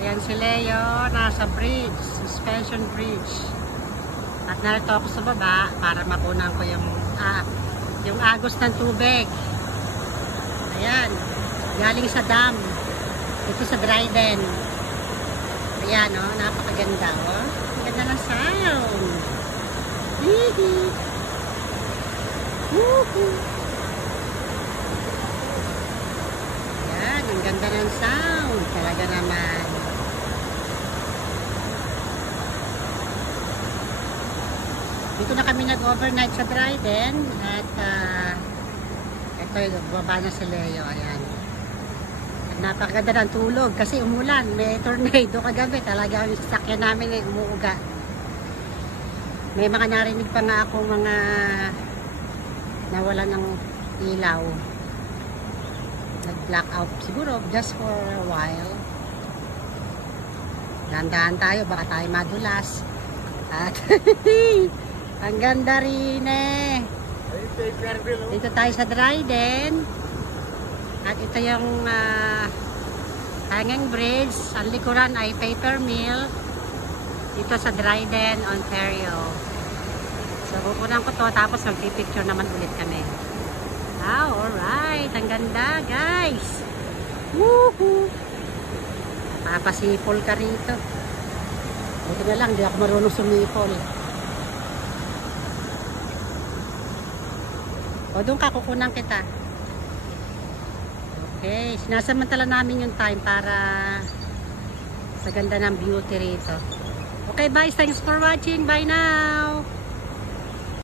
Ayan si Leo, nasa bridge, suspension bridge. At narito ako sa baba para makunan ko yung agos ng tubig. Ayan, galing sa dam. Ito sa Dryden. Ayan, oh, napakaganda, oh. Ang ganda ng sound. Hihi. Woohoo. Ayan, ang ganda ng sound. Talaga naman. Dito na kami nag-overnight sa Dryden at ito yung baba na si Leo. Ayan. At napakaganda ng tulog kasi umulan. May tornado kagabi. Talaga yung sasakyan namin ay umuuga. May mga narinig pa nga akong mga nawala ng ilaw. Nag-black out siguro just for a while. Dandahan tayo. Baka tayo madulas. At ang ganda rin eh. Dito tayo sa Dryden. At ito yung hanging bridge. Ang likuran ay paper mill. Dito sa Dryden, Ontario. So pupunan ko to tapos magpipicture naman ulit kami. Alright. Ang ganda guys. Woohoo! Papasipol ka rito. Buti na lang, di ako marunong sumipol. O, doon ka, kukunan kita. Okay, sinasamantala namin yung time para sa ganda ng beauty rito. Okay, bye. Thanks for watching. Bye now.